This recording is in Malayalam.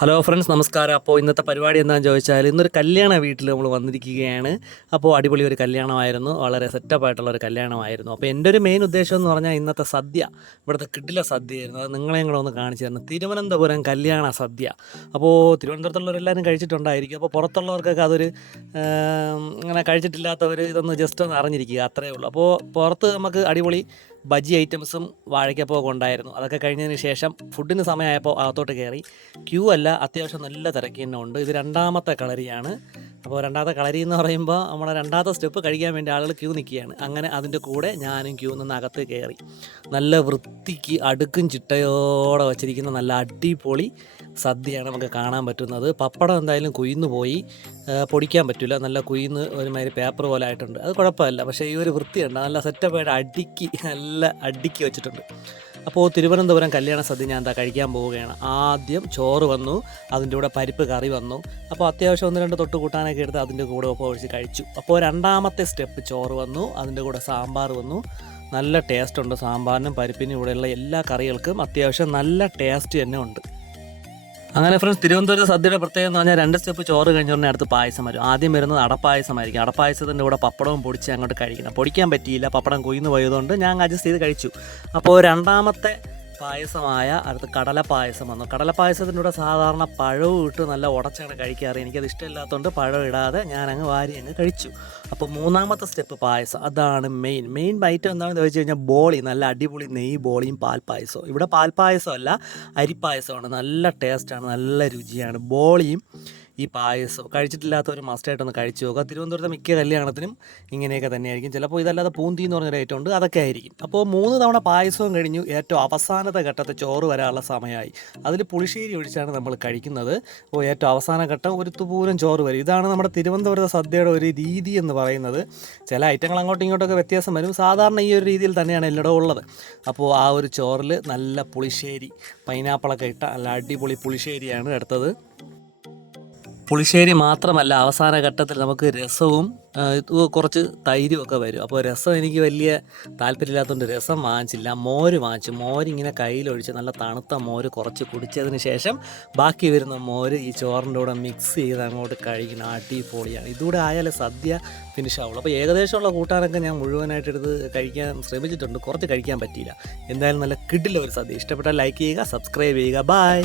ഹലോ ഫ്രണ്ട്സ് നമസ്കാരം. അപ്പോൾ ഇന്നത്തെ പരിപാടി എന്താണെന്ന് ചോദിച്ചാൽ ഇന്നൊരു കല്യാണ വീട്ടിൽ നമ്മൾ വന്നിരിക്കുകയാണ്. അപ്പോൾ അടിപൊളി ഒരു കല്യാണമായിരുന്നു. വളരെ സെറ്റപ്പ് ആയിട്ടുള്ള ഒരു കല്യാണമായിരുന്നു. അപ്പോൾ എന്റെ ഒരു മെയിൻ ഉദ്ദേശം എന്ന് പറഞ്ഞാൽ ഇന്നത്തെ സദ്യ. ഇവിടുത്തെ കിഡിലെ സദ്യയായിരുന്നു. അത് നിങ്ങളെയും കൂടെ ഒന്ന് കാണിച്ചു തരണം തിരുവനന്തപുരം കല്യാണ സദ്യ. അപ്പോൾ തിരുവനന്തപുരത്തുള്ളവരെല്ലാവരും കഴിച്ചിട്ടുണ്ടായിരിക്കും. അപ്പോൾ പുറത്തുള്ളവർക്കൊക്കെ അതൊരു അങ്ങനെ കഴിച്ചിട്ടില്ലാത്തവർ ഇതൊന്ന് ജസ്റ്റ് ഒന്ന് അറിഞ്ഞിരിക്കുക. അത്രയേ ഉള്ളൂ. അപ്പോൾ പുറത്ത് നമുക്ക് അടിപൊളി ബജി ഐറ്റംസും വാഴയ്ക്കപ്പമൊക്കെ ഉണ്ടായിരുന്നു. അതൊക്കെ കഴിഞ്ഞതിന് ശേഷം ഫുഡിന് സമയമായപ്പോൾ അകത്തോട്ട് കയറി ക്യൂ അല്ല അത്യാവശ്യം നല്ല തിരക്കി തന്നെ ഉണ്ട്. ഇത് രണ്ടാമത്തെ കളരിയാണ്. അപ്പോൾ രണ്ടാമത്തെ കളരി എന്ന് പറയുമ്പോൾ നമ്മുടെ രണ്ടാമത്തെ സ്റ്റെപ്പ് കഴിക്കാൻ വേണ്ടി ആളുകൾ ക്യൂ നിൽക്കുകയാണ്. അങ്ങനെ അതിന്റെ കൂടെ ഞാനും ക്യൂ നിന്ന് അകത്ത് കയറി. നല്ല വൃത്തിക്ക് അടുക്കും ചിട്ടയോടെ വച്ചിരിക്കുന്ന നല്ല അടിപൊളി സദ്യയാണ് നമുക്ക് കാണാൻ പറ്റുന്നത്. പപ്പടം എന്തായാലും കുയിന്ന് പോയി. പൊടിക്കാൻ പറ്റില്ല. നല്ല കുയിന്ന് ഒരുമാതിരി പേപ്പർ പോലെ ആയിട്ടുണ്ട്. അത് കുഴപ്പമില്ല. പക്ഷേ ഈ ഒരു വൃത്തിയുണ്ട്. നല്ല സെറ്റപ്പായിട്ട് അടുക്കി നല്ല അടുക്കി വെച്ചിട്ടുണ്ട്. അപ്പോൾ തിരുവനന്തപുരം കല്യാണ സദ്യ ഞാൻ എന്താ കഴിക്കാൻ പോവുകയാണ്. ആദ്യം ചോറ് വന്നു അതിന്റെ കൂടെ പരിപ്പ് കറി വന്നു. അപ്പോൾ അത്യാവശ്യം ഒന്ന് രണ്ട് തൊട്ട് കൂട്ടാനൊക്കെ എടുത്ത് അതിന്റെ കൂടെ ഒപ്പം ഒഴിച്ച് കഴിച്ചു. അപ്പോൾ രണ്ടാമത്തെ സ്റ്റെപ്പ് ചോറ് വന്നു അതിന്റെ കൂടെ സാമ്പാർ വന്നു. നല്ല ടേസ്റ്റ് ഉണ്ട് സാമ്പാറിനും പരിപ്പിനും കൂടെയുള്ള എല്ലാ കറികൾക്കും അത്യാവശ്യം നല്ല ടേസ്റ്റ് തന്നെ ഉണ്ട്. അങ്ങനെ ഫ്രണ്ട്സ് തിരുവനന്തപുരത്ത് സദ്യയുടെ പ്രത്യേകത എന്ന് പറഞ്ഞാൽ രണ്ട് സ്റ്റെപ്പ് ചോറ് കഴിഞ്ഞ ഉടനെ അടുത്ത് പായസം വരും. ആദ്യം വരുന്നത് അടപ്പായസമായിരിക്കും. അടപ്പായസത്തിന്റെ കൂടെ പപ്പടവും പൊടിച്ച് അങ്ങോട്ട് കഴിക്കണം. പൊടിക്കാൻ പറ്റിയില്ല. പപ്പടം കൊയ്യുന്നു പോയതുകൊണ്ട് ഞാൻ അഡ്ജസ്റ്റ് ചെയ്ത് കഴിച്ചു. അപ്പോൾ രണ്ടാമത്തെ പായസമായ അടുത്ത് കടല പായസം വന്നു. കടല പായസത്തിന്റെ സാധാരണ പഴവും ഇട്ട് നല്ല ഉടച്ചാണ് കഴിക്കാറ്. എനിക്കത് ഇഷ്ടമില്ലാത്തതുകൊണ്ട് പഴം ഇടാതെ ഞാൻ അങ്ങ് വാരി അങ്ങ് കഴിച്ചു. അപ്പോൾ മൂന്നാമത്തെ സ്റ്റെപ്പ് പായസം. അതാണ് മെയിൻ. മെയിൻ ഐറ്റം എന്താണെന്ന് ചോദിച്ചു കഴിഞ്ഞാൽ ബോളി. നല്ല അടിപൊളി നെയ് ബോളിയും പാൽപ്പായസവും. ഇവിടെ പാൽപ്പായസമല്ല അരിപ്പായസമാണ്. നല്ല ടേസ്റ്റാണ് നല്ല രുചിയാണ്. ബോളിയും ഈ പായസം കഴിച്ചിട്ടില്ലാത്തവർ മസ്റ്റായിട്ടൊന്ന് കഴിച്ചു നോക്കുക. തിരുവനന്തപുരത്തെ മിക്ക കല്യാണത്തിനും ഇങ്ങനെയൊക്കെ തന്നെയായിരിക്കും. ചിലപ്പോൾ ഇതല്ലാതെ പൂന്തി എന്ന് പറഞ്ഞൊരു ഐറ്റം ഉണ്ട് അതൊക്കെ ആയിരിക്കും. അപ്പോൾ മൂന്ന് തവണ പായസവും കഴിഞ്ഞു ഏറ്റവും അവസാനത്തെ ഘട്ടത്തെ ചോറ് വരാനുള്ള സമയമായി. അതിൽ പുളിശ്ശേരി ഒഴിച്ചാണ് നമ്മൾ കഴിക്കുന്നത്. അപ്പോൾ ഏറ്റവും അവസാന ഘട്ടം ഒരു തുപൂരം ചോറ് വരും. ഇതാണ് നമ്മുടെ തിരുവനന്തപുരത്തെ സദ്യയുടെ ഒരു രീതി എന്ന് പറയുന്നത്. ചില ഐറ്റങ്ങൾ അങ്ങോട്ടും ഇങ്ങോട്ടൊക്കെ വ്യത്യാസം വരും. സാധാരണ ഈ ഒരു രീതിയിൽ തന്നെയാണ് എല്ലായിടവും ഉള്ളത്. അപ്പോൾ ആ ഒരു ചോറിൽ നല്ല പുളിശ്ശേരി പൈനാപ്പിളൊക്കെ ഇട്ട നല്ല അടിപൊളി പുളിശ്ശേരിയാണ് എടുത്തത്. പുളിശ്ശേരി മാത്രമല്ല അവസാന ഘട്ടത്തിൽ നമുക്ക് രസവും കുറച്ച് തൈരും ഒക്കെ വരും. അപ്പോൾ രസം എനിക്ക് വലിയ താല്പര്യമില്ലാത്തതുകൊണ്ട് രസം വാങ്ങിച്ചില്ല. മോര് വാങ്ങിച്ചു. മോരിങ്ങനെ കയ്യിലൊഴിച്ച് നല്ല തണുത്ത മോര് കുറച്ച് കുടിച്ചതിന് ശേഷം ബാക്കി വരുന്ന മോര് ഈ ചോറിന്റെ കൂടെ മിക്സ് ചെയ്ത് അങ്ങോട്ട് കഴിക്കണം അടിപൊളിയാണ്. ഇതുകൂടെ ആയാലേ സദ്യ ഫിനിഷ് ആവുള്ളൂ. അപ്പോൾ ഏകദേശമുള്ള കൂട്ടാനൊക്കെ ഞാൻ മുഴുവനായിട്ട് എടുത്ത് കഴിക്കാൻ ശ്രമിച്ചിട്ടുണ്ട്. കുറച്ച് കഴിക്കാൻ പറ്റിയില്ല. എന്തായാലും നല്ല കിഡിലെ ഒരു സദ്യ. ഇഷ്ടപ്പെട്ടാൽ ലൈക്ക് ചെയ്യുക സബ്സ്ക്രൈബ് ചെയ്യുക. ബായ്